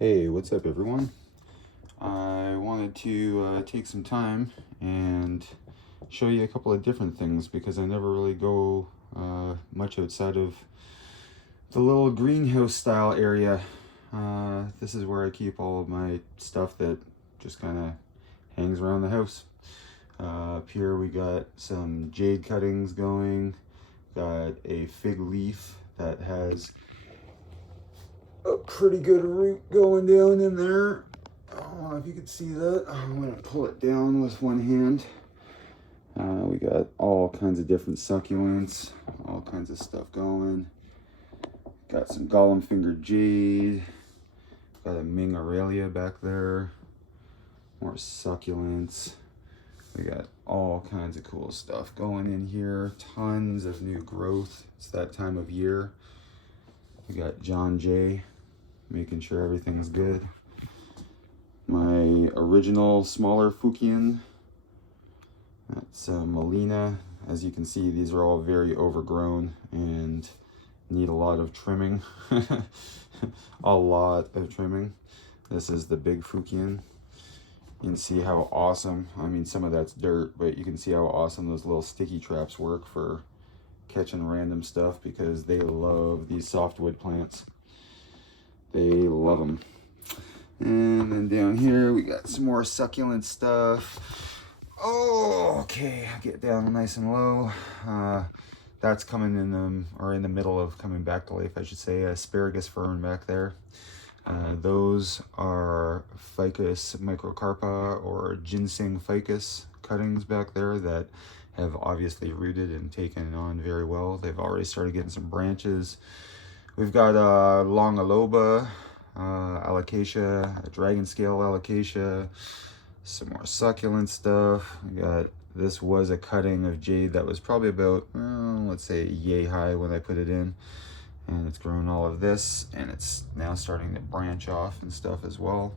Hey, what's up everyone? I wanted to take some time and show you a couple of different things because I never really go much outside of the little greenhouse style area. This is where I keep all of my stuff that just kind of hangs around the house. Up here we got some jade cuttings going, got a fig leaf that has a pretty good root going down in there. I don't know if you can see that. I'm going to pull it down with one hand. We got all kinds of different succulents, all kinds of stuff going. Got some golem fingered jade. Got a Ming Aurelia back there. More succulents. We got all kinds of cool stuff going in here. Tons of new growth. It's that time of year. We got John Jay, making sure everything's good. My original smaller Fukian. That's Melina. As you can see, these are all very overgrown and need a lot of trimming. A lot of trimming. This is the big Fukian. You can see how awesome, I mean some of that's dirt, but you can see how awesome those little sticky traps work for catching random stuff because they love these softwood plants. They love them. And then down here we got some more succulent stuff. Oh, okay, get down nice and low. That's coming in the middle of coming back to life, I should say. Asparagus fern back there. Those are ficus microcarpa or ginseng ficus cuttings back there that have obviously rooted and taken on very well. They've already started getting some branches. We've got long aloba, alocasia, a dragon scale alocasia, some more succulent stuff. We got, this was a cutting of jade that was probably about, let's say yay high when I put it in. And it's grown all of this, and it's now starting to branch off and stuff as well.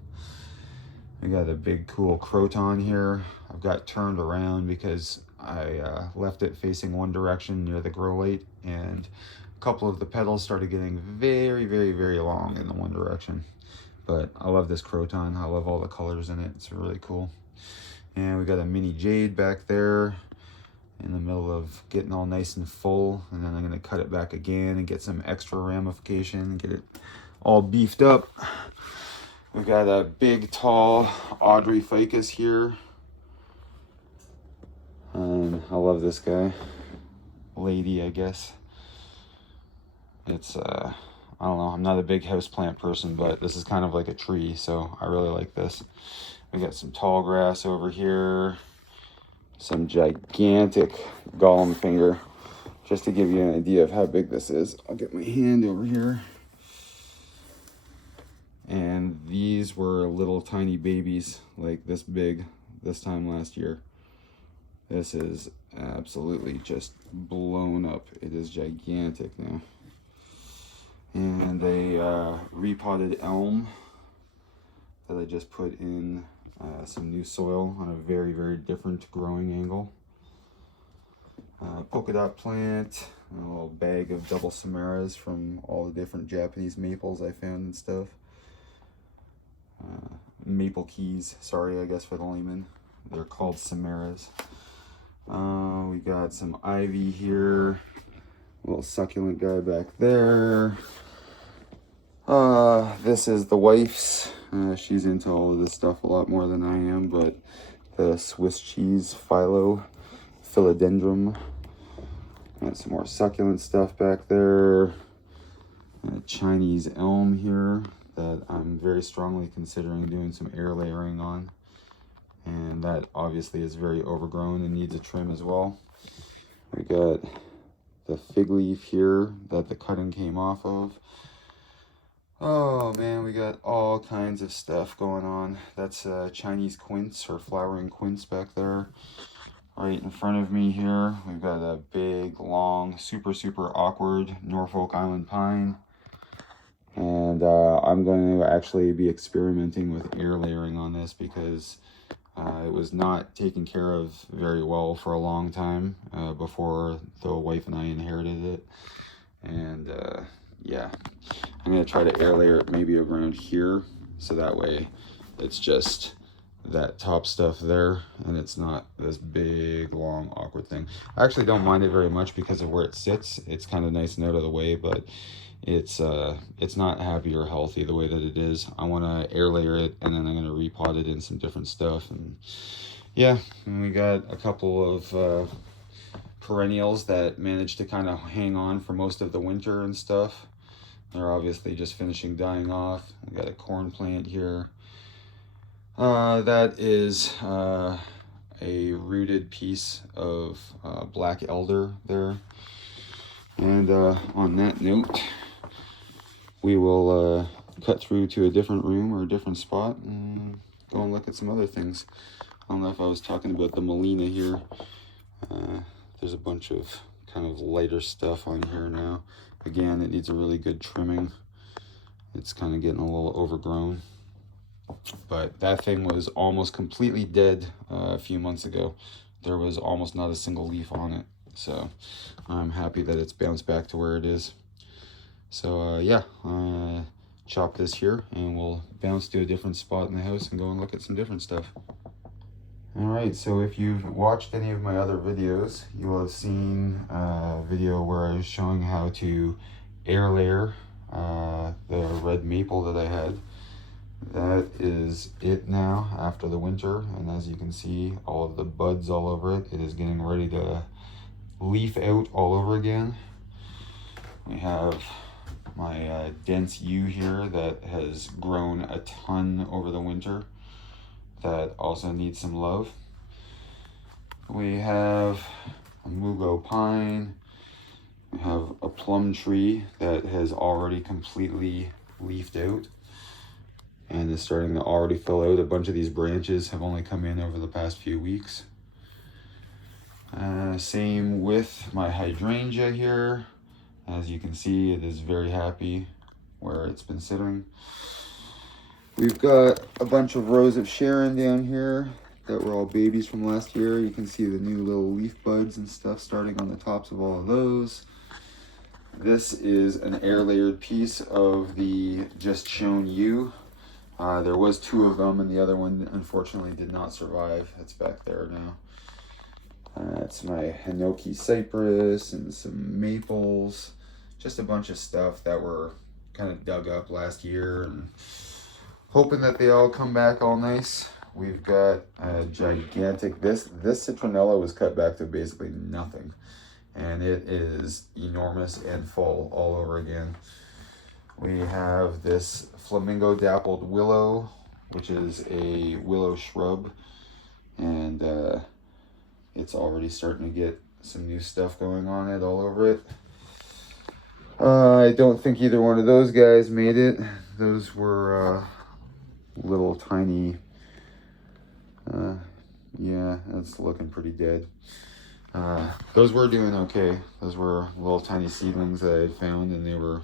We got a big cool croton here. I've got turned around because I left it facing one direction near the grow light, and a couple of the petals started getting very, very, very long in the one direction. But I love this croton. I love all the colors in it. It's really cool. And we got a mini jade back there in the middle of getting all nice and full, and then I'm going to cut it back again and get some extra ramification and get it all beefed up. We've got a big tall Audrey ficus here, and I love this guy, lady I guess. It's I don't know, I'm not a big houseplant person, but this is kind of like a tree, so I really like this. We got some tall grass over here, some gigantic golem finger. Just to give you an idea of how big this is, I'll get my hand over here. And these were little tiny babies like this big this time last year. This is absolutely just blown up. It is gigantic now. And a repotted elm that I just put in some new soil on a very, very different growing angle. Polka dot plant, a little bag of double samaras from all the different Japanese maples I found and stuff. Maple keys, sorry I guess for the layman. They're called samaras. We got some ivy here, a little succulent guy back there. This is the wife's. She's into all of this stuff a lot more than I am, but the Swiss cheese philo, philodendron. Got some more succulent stuff back there. A Chinese elm here that I'm very strongly considering doing some air layering on. And that obviously is very overgrown and needs a trim as well. We got the fig leaf here that the cutting came off of. Oh man, we got all kinds of stuff going on. That's Chinese quince or flowering quince back there. Right in front of me here, we've got a big, long, super, super awkward Norfolk Island pine. And I'm going to actually be experimenting with air layering on this because it was not taken care of very well for a long time before the wife and I inherited it. And yeah, I'm going to try to air layer it maybe around here So that way it's just that top stuff there, and it's not this big, long, awkward thing. I actually don't mind it very much because of where it sits. It's kind of nice and out of the way, but it's not happy or healthy the way that it is. I want to air layer it, and then I'm going to repot it in some different stuff. And yeah, and we got a couple of perennials that managed to kind of hang on for most of the winter and stuff. They're obviously just finishing dying off. We got a corn plant here. That is a rooted piece of black elder there. And on that note, we will cut through to a different room or a different spot and go and look at some other things. I don't know if I was talking about the Molina here. There's a bunch of kind of lighter stuff on here now. Again, it needs a really good trimming. It's kind of getting a little overgrown. But that thing was almost completely dead a few months ago. There was almost not a single leaf on it. So I'm happy that it's bounced back to where it is. So yeah, chop this here and we'll bounce to a different spot in the house and go and look at some different stuff. Alright, so if you've watched any of my other videos, you will have seen a video where I was showing how to air layer the red maple that I had. That is it now after the winter, and as you can see, all of the buds all over it. It is getting ready to leaf out all over again. We have my dense yew here that has grown a ton over the winter. That also needs some love. We have a mugo pine. We have a plum tree that has already completely leafed out and is starting to already fill out. A bunch of these branches have only come in over the past few weeks. Same with my hydrangea here. As you can see, it is very happy where it's been sitting. We've got a bunch of rows of Sharon down here that were all babies from last year. You can see the new little leaf buds and stuff starting on the tops of all of those. This is an air layered piece of the just shown yew. There was 2 of them and the other one unfortunately did not survive. It's back there now. It's my hinoki cypress and some maples. Just a bunch of stuff that were kind of dug up last year and hoping that they all come back all nice. We've got a gigantic, this citronella was cut back to basically nothing. And it is enormous and full all over again. We have this flamingo dappled willow, which is a willow shrub. And it's already starting to get some new stuff going on it all over it. I don't think either one of those guys made it. Those were little tiny, yeah, that's looking pretty dead. Those were doing okay. Those were little tiny seedlings that I had found and they were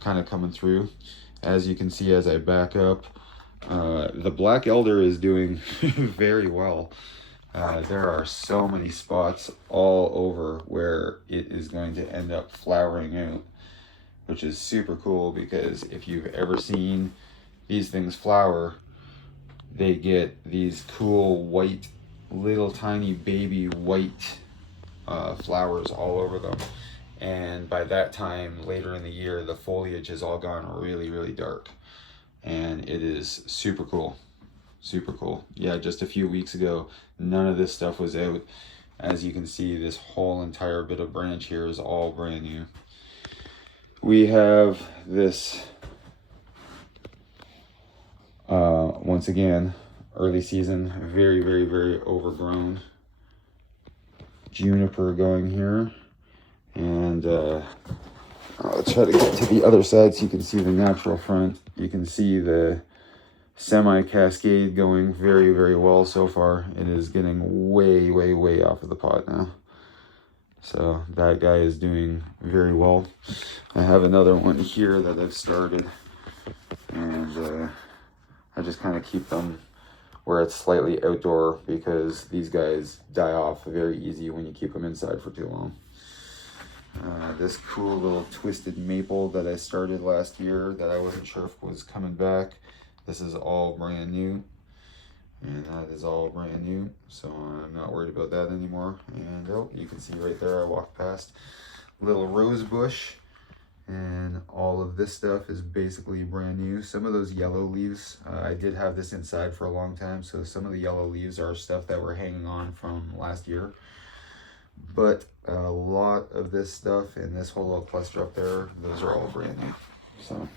kind of coming through. As you can see as I back up, the black elder is doing very well. There are so many spots all over where it is going to end up flowering out, which is super cool because if you've ever seen these things flower, they get these cool white, little tiny baby white flowers all over them. And by that time, later in the year, the foliage has all gone really, really dark. And it is super cool. Super cool. Yeah, just a few weeks ago, none of this stuff was out. As you can see, this whole entire bit of branch here is all brand new. We have this, once again, early season, very, very, very overgrown juniper going here. And I'll try to get to the other side so you can see the natural front. You can see the semi-cascade going very, very well so far. It is getting way, way, way off of the pot now. So that guy is doing very well. I have another one here that I've started. And I just kind of keep them where it's slightly outdoor because these guys die off very easy when you keep them inside for too long. This cool little twisted maple that I started last year that I wasn't sure if was coming back. This is all brand new, and that is all brand new, so I'm not worried about that anymore. And oh, you can see right there, I walked past a little rose bush, and all of this stuff is basically brand new. Some of those yellow leaves, I did have this inside for a long time, so some of the yellow leaves are stuff that were hanging on from last year. But a lot of this stuff and this whole little cluster up there, those are all brand new. So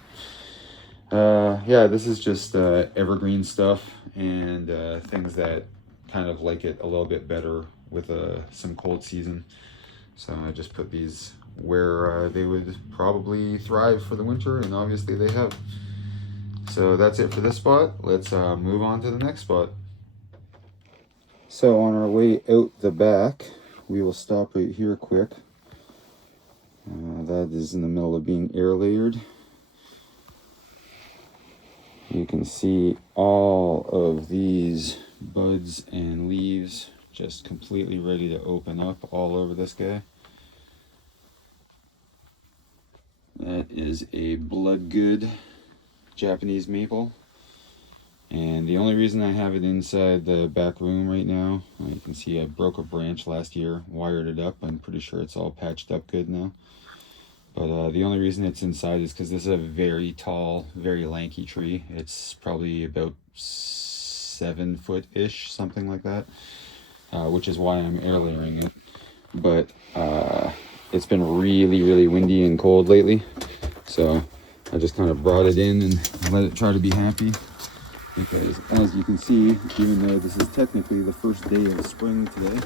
yeah, this is just evergreen stuff and things that kind of like it a little bit better with some cold season. So I just put these where they would probably thrive for the winter, and obviously they have. So that's it for this spot. Let's move on to the next spot. So on our way out the back, we will stop right here quick. That is in the middle of being air layered. You can see all of these buds and leaves just completely ready to open up all over this guy. That is a blood good Japanese maple. And the only reason I have it inside the back room right now, you can see I broke a branch last year, wired it up. I'm pretty sure it's all patched up good now. But the only reason it's inside is because this is a very tall, very lanky tree. It's probably about 7 foot-ish, something like that, which is why I'm air layering it. But it's been really, really windy and cold lately. So I just kind of brought it in and let it try to be happy. Because as you can see, even though this is technically the first day of spring today,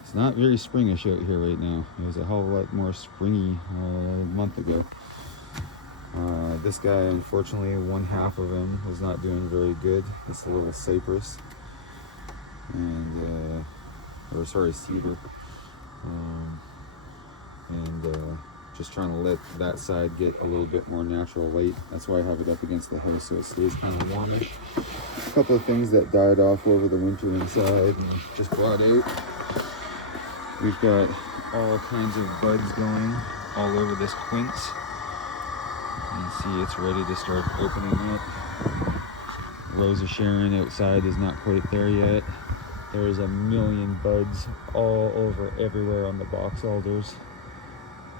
it's not very springish out here right now. It was a hell of a lot more springy a month ago. This guy, unfortunately, one half of him is not doing very good. It's a little cypress, and or sorry, cedar, and just trying to let that side get a little bit more natural light. That's why I have it up against the house so it stays kind of warmish. A couple of things that died off over the winter inside and just brought out. We've got all kinds of buds going all over this quince. You can see it's ready to start opening up. Rose of Sharon outside is not quite there yet. There's a million buds all over everywhere on the box alders.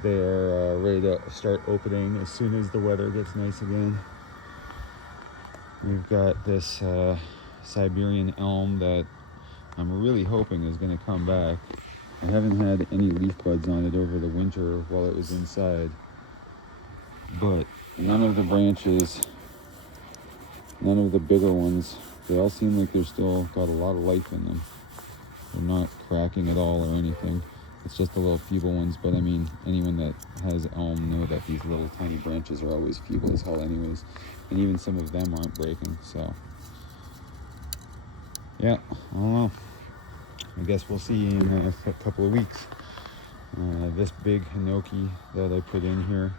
They're ready to start opening as soon as the weather gets nice again. We've got this Siberian elm that I'm really hoping is going to come back. I haven't had any leaf buds on it over the winter while it was inside, but none of the branches, none of the bigger ones, they all seem like they're still got a lot of life in them. They're not cracking at all or anything. It's just the little feeble ones, but I mean, anyone that has elm know that these little tiny branches are always feeble as hell anyways, and even some of them aren't breaking, so yeah, I don't know. I guess we'll see in a couple of weeks. This big hinoki that I put in here,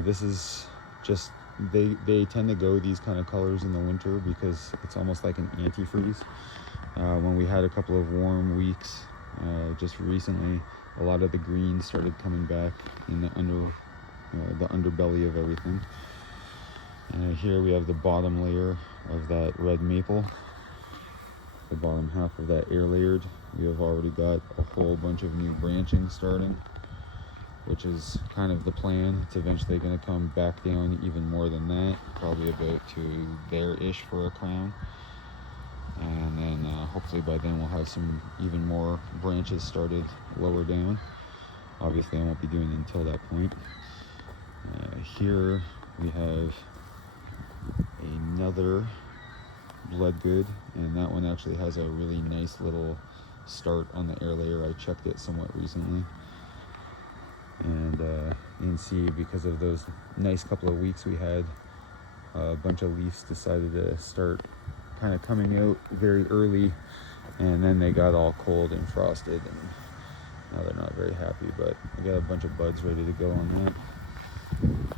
this is just, they tend to go these kind of colors in the winter because it's almost like an antifreeze. When we had a couple of warm weeks, just recently, a lot of the green started coming back in the underbelly of everything. Here we have the bottom layer of that red maple. The bottom half of that air layered. We have already got a whole bunch of new branching starting, which is kind of the plan. It's eventually going to come back down even more than that, probably about to there-ish for a crown. And then hopefully by then we'll have some even more branches started lower down. Obviously I won't be doing it until that point. Here we have another blood good, and that one actually has a really nice little start on the air layer. I checked it somewhat recently, and you can see because of those nice couple of weeks we had, a bunch of leaves decided to start kind of coming out very early, and then they got all cold and frosted, and now they're not very happy. But I got a bunch of buds ready to go on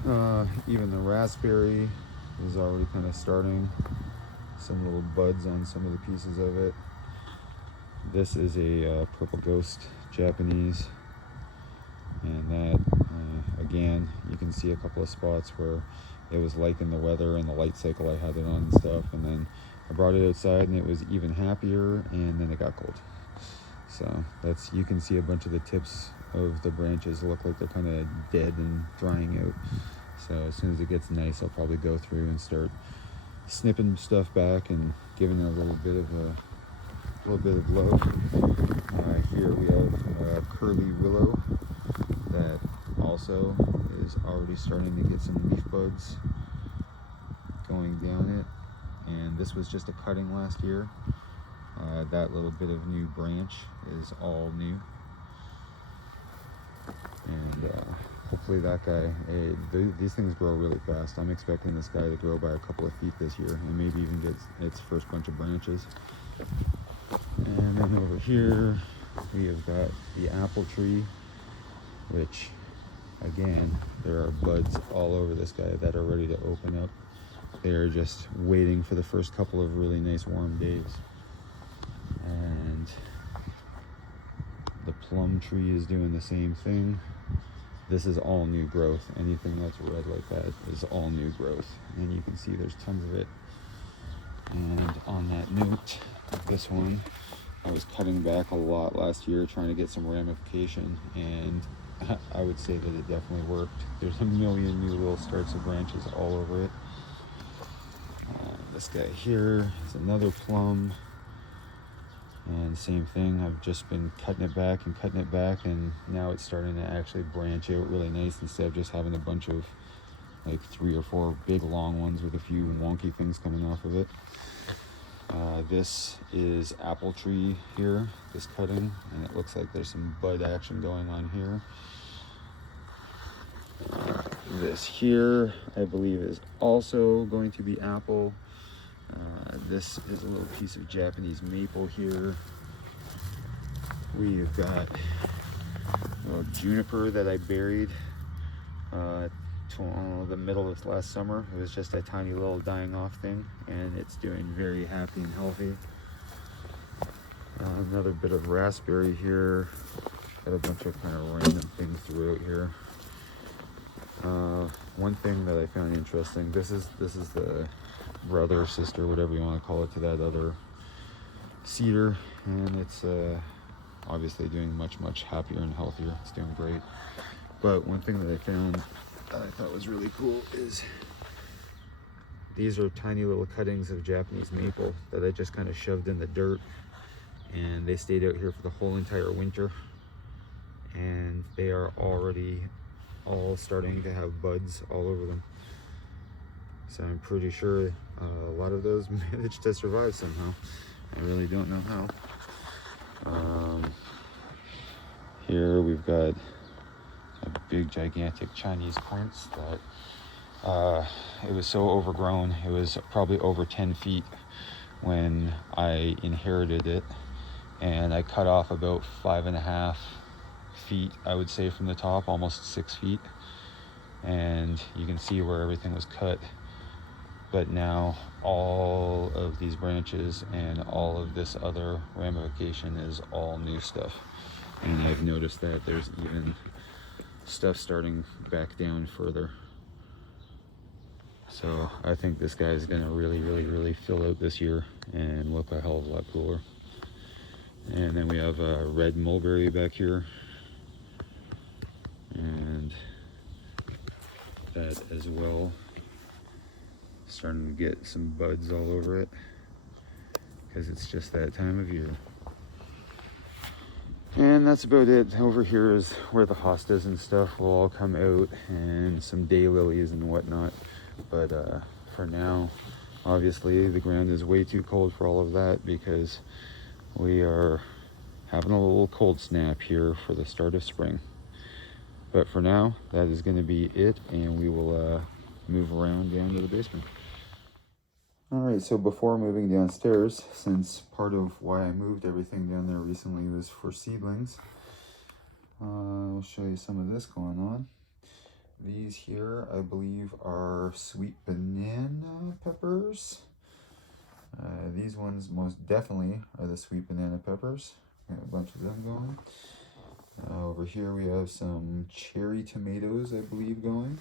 that. Even the raspberry is already kind of starting. Some little buds on some of the pieces of it. This is a purple ghost Japanese, and that began. You can see a couple of spots where it was liking the weather and the light cycle I had it on and stuff, and then I brought it outside and it was even happier, and then it got cold. So that's, you can see a bunch of the tips of the branches look like they're kind of dead and drying out. So as soon as it gets nice, I'll probably go through and start snipping stuff back and giving it a little bit of love. Here we have curly willow that also is already starting to get some leaf buds going down it, and this was just a cutting last year. That little bit of new branch is all new, and hopefully that guy, these things grow really fast. I'm expecting this guy to grow by a couple of feet this year and maybe even get its first bunch of branches. And then over here we have got the apple tree, which again, there are buds all over this guy that are ready to open up. They are just waiting for the first couple of really nice warm days. And the plum tree is doing the same thing. This is all new growth. Anything that's red like that is all new growth, and you can see there's tons of it. And on that note, this one I was cutting back a lot last year trying to get some ramification, and I would say that it definitely worked. There's a million new little starts of branches all over it. This guy here is another plum, and same thing. I've just been cutting it back, and now it's starting to actually branch out really nice instead of just having a bunch of like 3 or 4 big long ones with a few wonky things coming off of it. This is apple tree here, this cutting, and it looks like there's some bud action going on here. This here, I believe, is also going to be apple. This is a little piece of Japanese maple here. We've got a little juniper that I buried the middle of last summer. It was just a tiny little dying off thing, and it's doing very happy and healthy. Another bit of raspberry here. Got a bunch of kind of random things throughout here. One thing that I found interesting, this is the brother or sister, whatever you want to call it, to that other cedar, and it's obviously doing much happier and healthier. It's doing great. But one thing that I found that I thought was really cool is these are tiny little cuttings of Japanese maple that I just kind of shoved in the dirt, and they stayed out here for the whole entire winter, and they are already all starting to have buds all over them. So I'm pretty sure a lot of those managed to survive somehow. I really don't know how. Here we've got a big gigantic Chinese quince that it was so overgrown. It was probably over 10 feet when I inherited it, and I cut off about 5.5 feet, I would say, from the top, almost 6 feet, and you can see where everything was cut. But now all of these branches and all of this other ramification is all new stuff, and I've noticed that there's even stuff starting back down further. So I think this guy is gonna really fill out this year and look a hell of a lot cooler. And then we have a red mulberry back here, and that as well, starting to get some buds all over it because it's just that time of year. And that's about it. Over here is where the hostas and stuff will all come out, and some daylilies and whatnot. But for now, obviously the ground is way too cold for all of that because we are having a little cold snap here for the start of spring. But for now, that is going to be it, and we will move around down to the basement. Alright, so before moving downstairs, since part of why I moved everything down there recently was for seedlings, I'll show you some of this going on. These here, I believe, are sweet banana peppers. These ones most definitely are the sweet banana peppers. Got a bunch of them going. Over here we have some cherry tomatoes, I believe, going.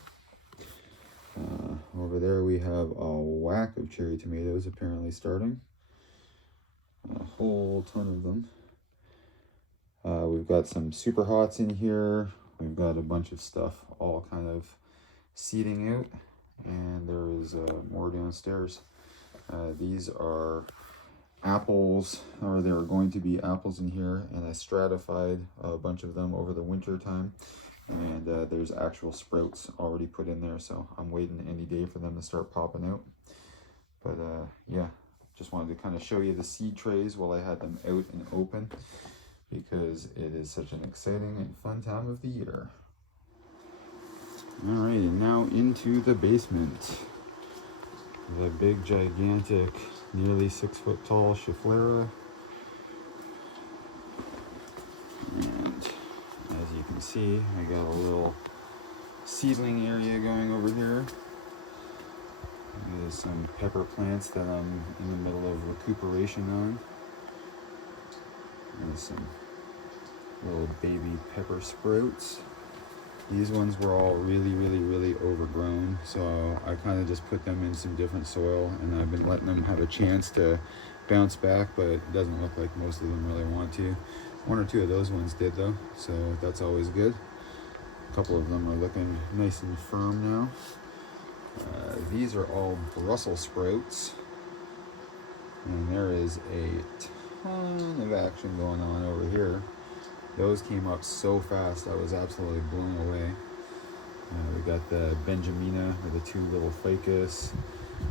Over there we have a whack of cherry tomatoes apparently starting. A whole ton of them. We've got some super hots in here. We've got a bunch of stuff all kind of seeding out. And there is more downstairs. These are apples, or there are going to be apples in here, and I stratified a bunch of them over the winter time. And there's actual sprouts already put in there, so I'm waiting any day for them to start popping out. But yeah, just wanted to kind of show you the seed trays while I had them out and open, because it is such an exciting and fun time of the year. Alright, and now into the basement. The big, gigantic, nearly 6 foot tall Schefflera. And as you can see, I got a little seedling area going over here. There's some pepper plants that I'm in the middle of recuperation on. There's some little baby pepper sprouts. These ones were all really overgrown, so I kind of just put them in some different soil, and I've been letting them have a chance to bounce back, but it doesn't look like most of them really want to. 1 or 2 of those ones did though, so that's always good. A couple of them are looking nice and firm now. These are all Brussels sprouts, and there is a ton of action going on over here. Those came up so fast, I was absolutely blown away. We got the Benjamina, or the 2 little ficus.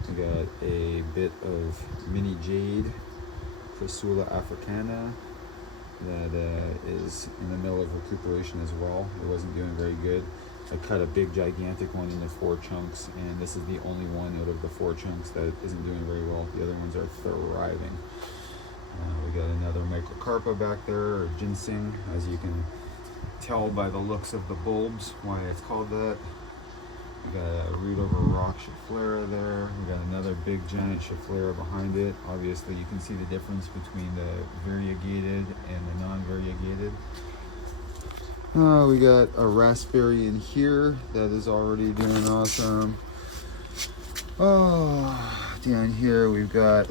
We got a bit of mini jade, Crassula africana, that is in the middle of recuperation as well. It wasn't doing very good. I cut a big gigantic one into 4 chunks, and this is the only one out of the 4 chunks that isn't doing very well. The other ones are thriving. We got another microcarpa back there, or ginseng, as you can tell by the looks of the bulbs why it's called that. We got a root over rock Schefflera there. We got another big giant Schefflera behind it. Obviously you can see the difference between the variegated and the non-variegated. We got a raspberry in here that is already doing awesome. Oh, down here we've got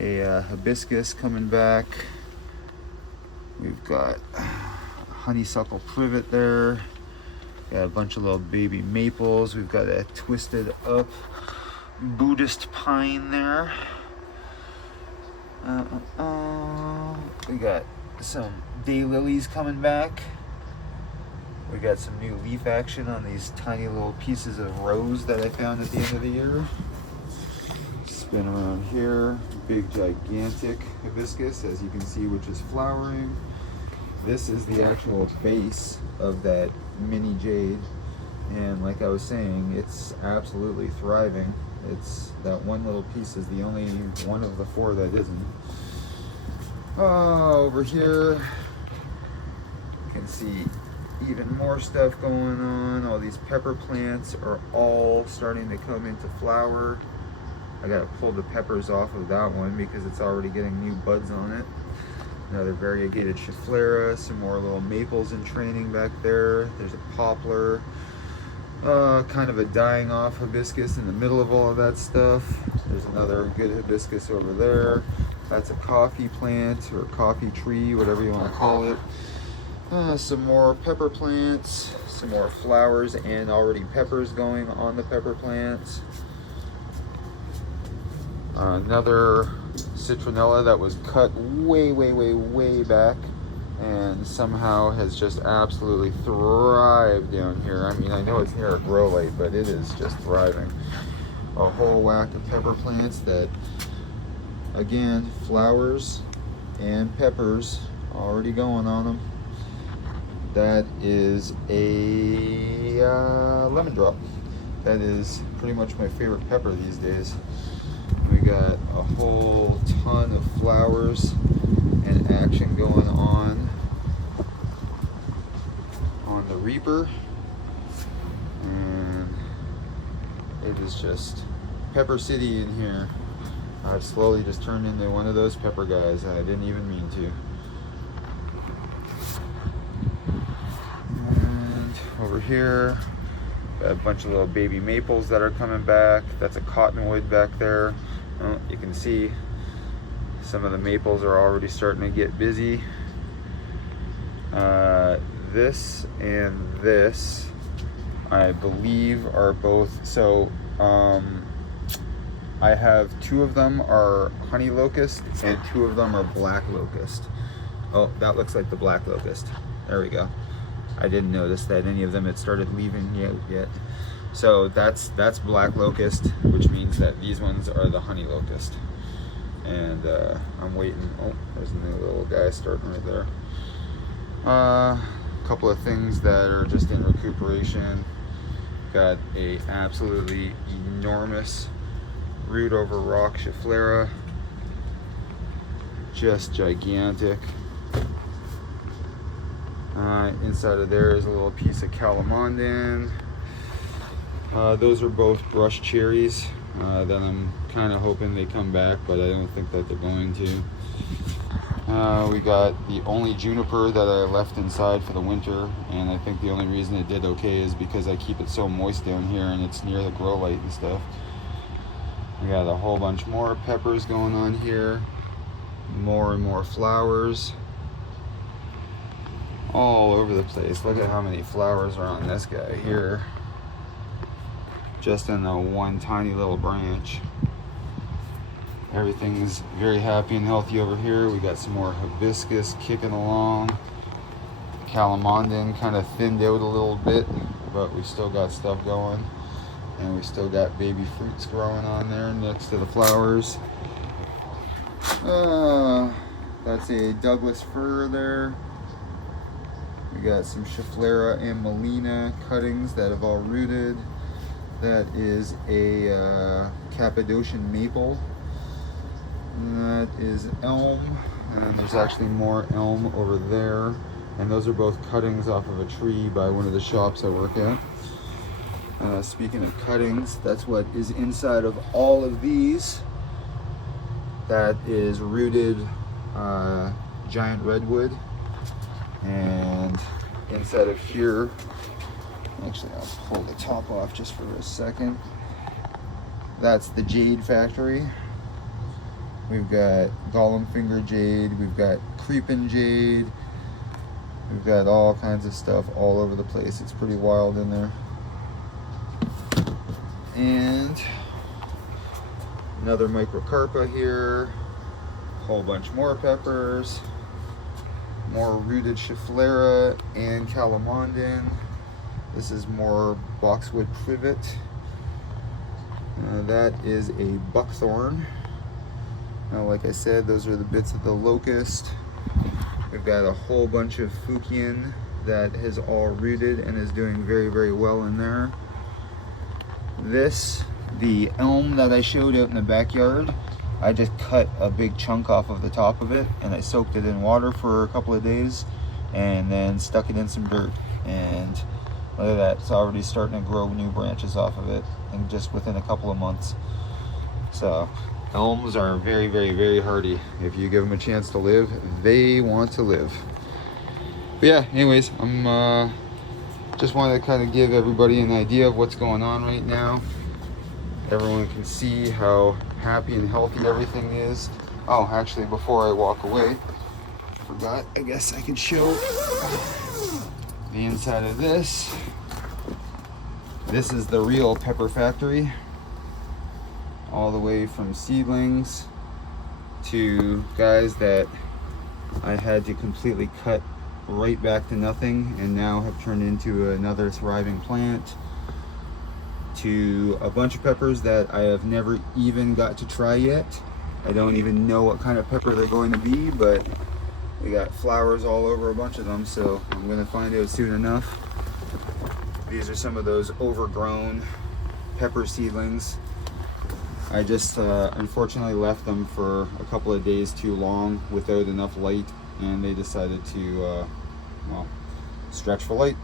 a hibiscus coming back. We've got honeysuckle privet there. Got a bunch of little baby maples. We've got a twisted up Buddhist pine there. We got some daylilies coming back. We got some new leaf action on these tiny little pieces of rose that I found at the end of the year. Spin around here, big gigantic hibiscus, as you can see, which is flowering. This is the actual base of that mini jade, and like I was saying, it's absolutely thriving. It's that one little piece is the only one of the 4 that isn't. Over here you can see even more stuff going on. All these pepper plants are all starting to come into flower. I gotta pull the peppers off of that one because it's already getting new buds on it. Another variegated Schefflera, some more little maples in training back there. There's a poplar, kind of a dying off hibiscus in the middle of all of that stuff. There's another good hibiscus over there. That's a coffee plant or coffee tree, whatever you want to call it. Some more pepper plants, some more flowers and already peppers going on the pepper plants. Another citronella that was cut way back and somehow has just absolutely thrived down here. I mean, I know it's near a grow light, but it is just thriving. A whole whack of pepper plants that, again, flowers and peppers already going on them. That is a lemon drop. That is pretty much my favorite pepper these days. We got a whole ton of flowers and action going on the Reaper, and it is just Pepper City in here. I've slowly just turned into one of those pepper guys. I didn't even mean to. here. Got a bunch of little baby maples that are coming back. That's a cottonwood back there. Oh, you can see some of the maples are already starting to get busy. This and this, I believe, are both, so I have 2 of them are honey locust and 2 of them are black locust. Oh, that looks like the black locust. There we go. I didn't notice that any of them had started leaving yet. So that's black locust, which means that these ones are the honey locust. And I'm waiting. Oh, there's a new little guy starting right there. A couple of things that are just in recuperation. Got a absolutely enormous root over rock Schefflera, just gigantic. Inside of there is a little piece of calamondin. Those are both brush cherries that I'm kind of hoping they come back, but I don't think that they're going to. We got the only juniper that I left inside for the winter, and I think the only reason it did okay is because I keep it so moist down here and it's near the grow light and stuff. We got a whole bunch more peppers going on here, more and more flowers all over the place. Look at how many flowers are on this guy here, just in the one tiny little branch. Everything's very happy and healthy over here. We got some more hibiscus kicking along. Calamondin kind of thinned out a little bit, but we still got stuff going. And we still got baby fruits growing on there next to the flowers. That's a Douglas fir there. We got some Schefflera and Melina cuttings that have all rooted. That is a Cappadocian maple. And that is elm. And there's actually more elm over there. And those are both cuttings off of a tree by one of the shops I work at. Speaking of cuttings, that's what is inside of all of these. That is rooted giant redwood. And inside of here, actually I'll pull the top off just for a second. That's the jade factory. We've got Gollum finger jade, we've got creeping jade, we've got all kinds of stuff all over the place. It's pretty wild in there. And another microcarpa here, a whole bunch more peppers, more rooted Schefflera and calamondin. This is more boxwood privet. That is a buckthorn. Now, like I said, those are the bits of the locust. We've got a whole bunch of Fukian that has all rooted and is doing very, very well in there. This, the elm that I showed out in the backyard, I just cut a big chunk off of the top of it and I soaked it in water for a couple of days and then stuck it in some dirt. And look at that, it's already starting to grow new branches off of it, and just within a couple of months. So elms are very, very, very hardy. If you give them a chance to live, they want to live. But yeah, anyways, I'm just wanted to kind of give everybody an idea of what's going on right now. Everyone can see how happy and healthy everything is. Oh, actually, before I walk away, I forgot, I guess I could show the inside of this. This is the real pepper factory. All the way from seedlings to guys that I had to completely cut right back to nothing and now have turned into another thriving plant, to a bunch of peppers that I have never even got to try yet. I don't even know what kind of pepper they're going to be, but we got flowers all over a bunch of them, so I'm going to find out soon enough. These are some of those overgrown pepper seedlings. I just unfortunately left them for a couple of days too long without enough light, and they decided to well, stretch for light.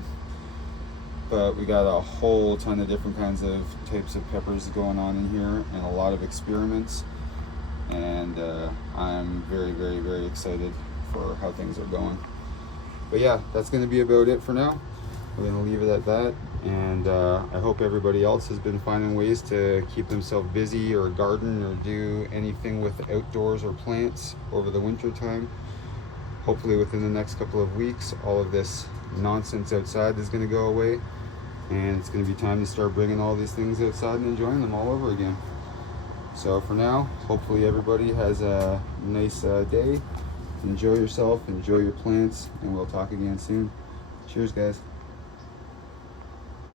But we got a whole ton of different kinds of types of peppers going on in here and a lot of experiments, and I'm very, very, very excited for how things are going. But yeah, that's going to be about it for now. we're gonna leave it at that. And I hope everybody else has been finding ways to keep themselves busy or garden or do anything with outdoors or plants over the winter time. Hopefully within the next couple of weeks, all of this nonsense outside is going to go away, and it's going to be time to start bringing all these things outside and enjoying them all over again. So for now, hopefully everybody has a nice day. Enjoy yourself, enjoy your plants, and we'll talk again soon. Cheers, guys.